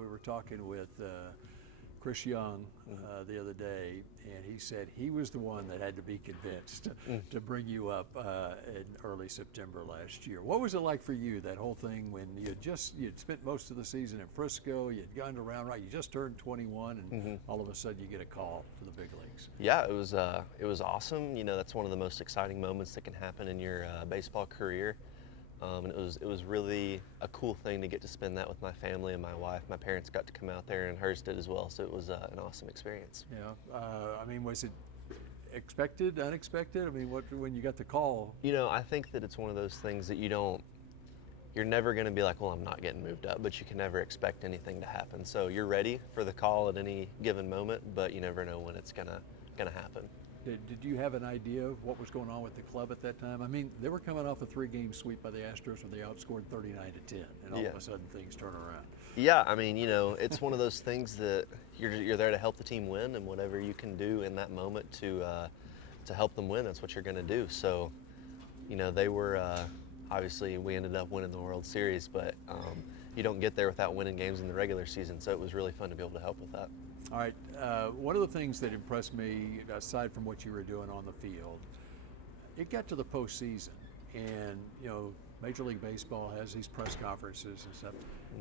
We were talking with Chris Young the other day, and he said he was the one that had to be convinced to bring you up in early September last year. What was it like for you, that whole thing, when you'd spent most of the season in Frisco, you'd gone around, right? You just turned 21, and all of a sudden you get a call to the big leagues. Yeah, it was awesome. That's one of the most exciting moments that can happen in your baseball career. And it was really a cool thing to get to spend that with my family and my wife. My parents got to come out there, and hers did as well. So it was an awesome experience. Yeah. I mean, was it expected, unexpected? I mean, when you got the call? I think that it's one of those things that you're never going to be like, well, I'm not getting moved up, but you can never expect anything to happen. So you're ready for the call at any given moment, but you never know when it's gonna happen. Did you have an idea of what was going on with the club at that time? I mean, they were coming off a 3-game sweep by the Astros where they outscored 39-10, and all of a sudden things turn around. Yeah, I mean, it's one of those things that you're there to help the team win, and whatever you can do in that moment to help them win, that's what you're going to do. So, they were obviously, we ended up winning the World Series, but you don't get there without winning games in the regular season. So it was really fun to be able to help with that. All right, one of the things that impressed me, aside from what you were doing on the field, it got to the postseason, and Major League Baseball has these press conferences and stuff,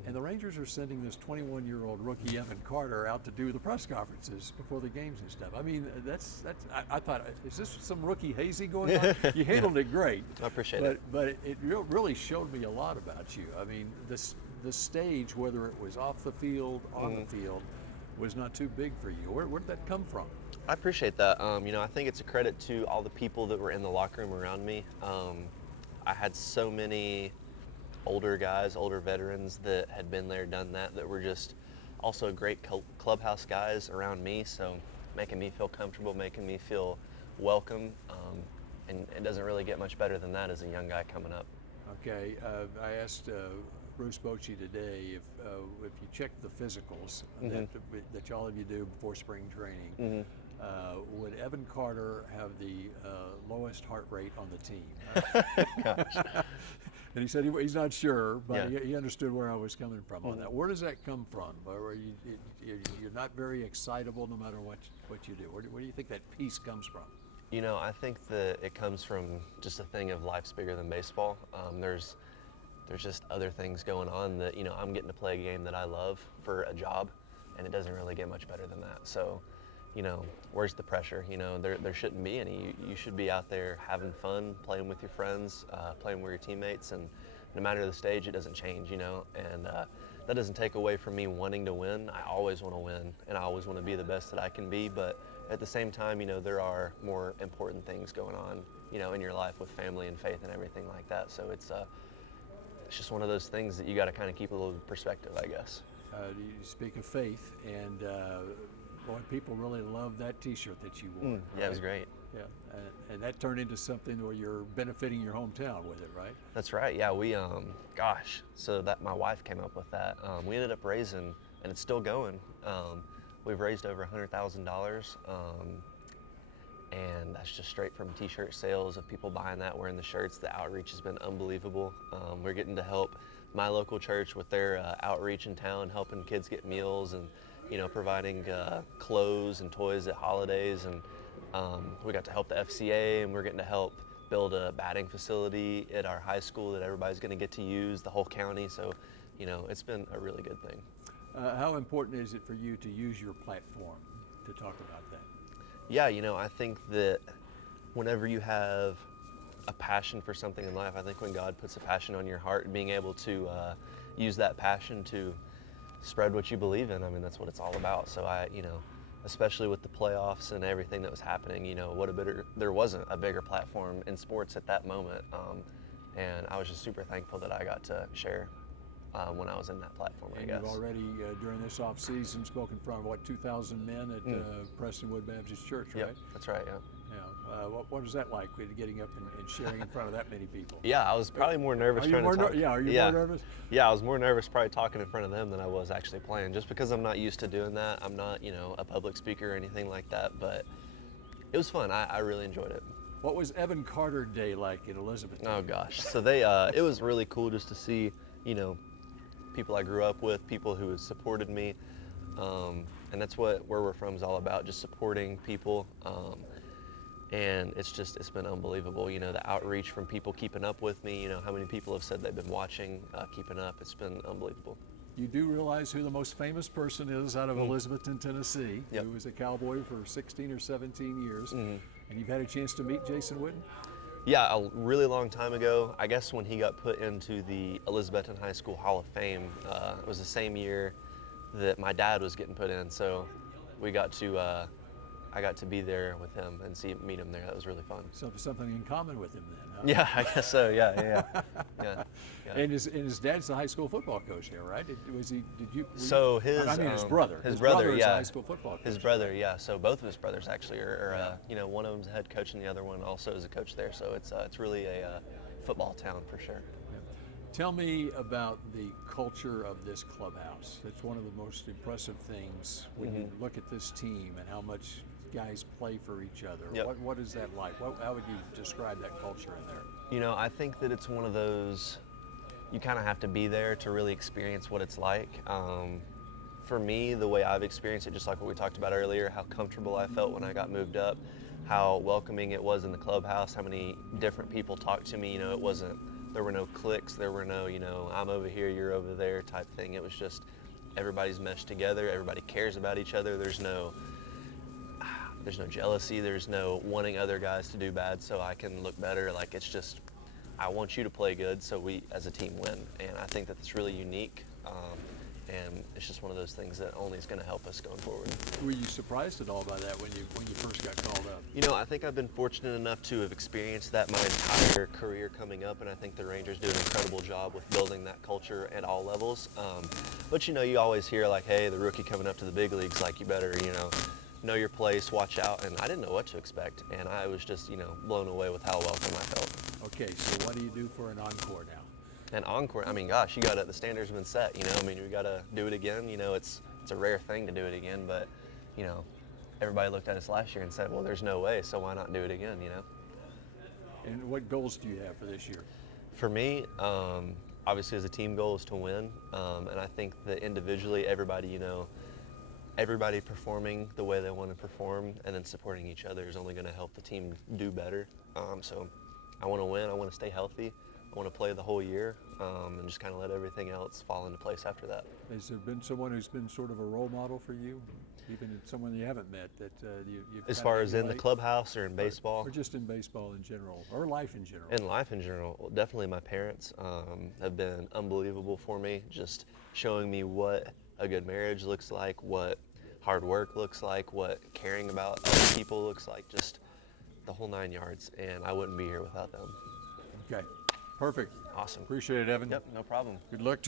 and the Rangers are sending this 21-year-old rookie Evan Carter out to do the press conferences before the games and stuff. I mean, that's. I thought, is this some rookie hazy going on? You handled it great. I appreciate it. But it really showed me a lot about you. I mean, the stage, whether it was off the field, on the field, was not too big for you. Where did that come from? I appreciate that. I think it's a credit to all the people that were in the locker room around me. I had so many older guys, older veterans that had been there, done that were just also great clubhouse guys around me. So making me feel comfortable, making me feel welcome. And it doesn't really get much better than that as a young guy coming up. Okay, I asked Bruce Bochy today if you check the physicals that all of you do before spring training, would Evan Carter have the lowest heart rate on the team? And he said he's not sure, but he understood where I was coming from on that. Where does that come from? Where you're not very excitable no matter what you do? Where do you think that piece comes from? I think that it comes from just a thing of life's bigger than baseball. There's just other things going on that, I'm getting to play a game that I love for a job, and it doesn't really get much better than that. So, where's the pressure? There shouldn't be any. You should be out there having fun, playing with your friends, playing with your teammates, and no matter the stage, it doesn't change, and that doesn't take away from me wanting to win. I always want to win, and I always want to be the best that I can be, but at the same time, there are more important things going on, in your life with family and faith and everything like that. So it's just one of those things that you got to kind of keep a little perspective, I guess. You speak of faith, and boy, people really love that T-shirt that you wore. Yeah, it was great. Yeah, and that turned into something where you're benefiting your hometown with it, right? That's right. Yeah, we so that my wife came up with that. We ended up raising, and it's still going. We've raised over $100,000. And that's just straight from T-shirt sales of people buying that, wearing the shirts. The outreach has been unbelievable. We're getting to help my local church with their outreach in town, helping kids get meals and, providing clothes and toys at holidays. And we got to help the FCA, and we're getting to help build a batting facility at our high school that everybody's going to get to use, the whole county. So, it's been a really good thing. How important is it for you to use your platform to talk about that? Yeah, I think that whenever you have a passion for something in life, I think when God puts a passion on your heart, and being able to use that passion to spread what you believe in, I mean, that's what it's all about. So especially with the playoffs and everything that was happening, there wasn't a bigger platform in sports at that moment. And I was just super thankful that I got to share when I was in that platform, I guess. You've already, during this off-season, spoken in front of, 2,000 men at Prestonwood Baptist Church, right? Yep, that's right, yeah. Yeah. What was that like, getting up and sharing in front of that many people? Yeah, I was probably more nervous trying to talk. Are you more nervous? Yeah, I was more nervous probably talking in front of them than I was actually playing, just because I'm not used to doing that. I'm not, a public speaker or anything like that, but it was fun. I really enjoyed it. What was Evan Carter Day like in Elizabeth? Oh gosh, so it was really cool just to see, people I grew up with, people who have supported me. And that's what Where We're From is all about, just supporting people. And it's been unbelievable. You know, the outreach from people keeping up with me, you know, how many people have said they've been watching, keeping up. It's been unbelievable. You do realize who the most famous person is out of Elizabethton, Tennessee, Yep. who was a Cowboy for 16 or 17 years, and you've had a chance to meet Jason Witten? Yeah, a really long time ago, I guess when he got put into the Elizabethton High School Hall of Fame, it was the same year that my dad was getting put in, so I got to be there with him and meet him there. That was really fun. So something in common with him then, huh? Yeah, I guess so. Yeah. And his dad's the high school football coach there, right? So his his brother. His brother, is yeah. a high school football coach. His brother, yeah. So both of his brothers actually are you know, one of them's a head coach and the other one also is a coach there. So it's really a football town for sure. Tell me about the culture of this clubhouse. It's one of the most impressive things when you look at this team and how much guys play for each other. Yep. What is that like? How would you describe that culture in there? You know, I think that it's one of those, you kind of have to be there to really experience what it's like. For me, the way I've experienced it, just like what we talked about earlier, how comfortable I felt when I got moved up, how welcoming it was in the clubhouse, how many different people talked to me. You know, there were no cliques, there were no, you know, I'm over here, you're over there type thing. It was just everybody's meshed together, everybody cares about each other. There's no jealousy, there's no wanting other guys to do bad so I can look better. Like, it's just, I want you to play good so we as a team win. And I think that it's really unique. And it's just one of those things that only is going to help us going forward. Were you surprised at all by that when you first got called up? You know, I think I've been fortunate enough to have experienced that my entire career coming up, and I think the Rangers do an incredible job with building that culture at all levels. But you know, you always hear like, hey, the rookie coming up to the big leagues, like, you better, you know your place, watch out. And I didn't know what to expect, and I was just, you know, blown away with how welcome I felt. Okay, so what do you do for an encore now? And encore, I mean, gosh, the standards have been set, you know. I mean, we got to do it again. You know, it's a rare thing to do it again, but, you know, everybody looked at us last year and said, well, there's no way, so why not do it again, you know? And what goals do you have for this year? For me, obviously as a team goal is to win, and I think that individually, everybody performing the way they want to perform and then supporting each other is only going to help the team do better. So I want to win, I want to stay healthy. I want to play the whole year, and just kind of let everything else fall into place after that. Has there been someone who's been sort of a role model for you, even someone you haven't met that you've As far as in the clubhouse or in baseball? Or just in baseball in general, or life in general? In life in general, well, definitely my parents have been unbelievable for me, just showing me what a good marriage looks like, what hard work looks like, what caring about other people looks like, just the whole 9 yards, and I wouldn't be here without them. Okay. Perfect. Awesome. Appreciate it, Evan. Yep, no problem. Good luck to you.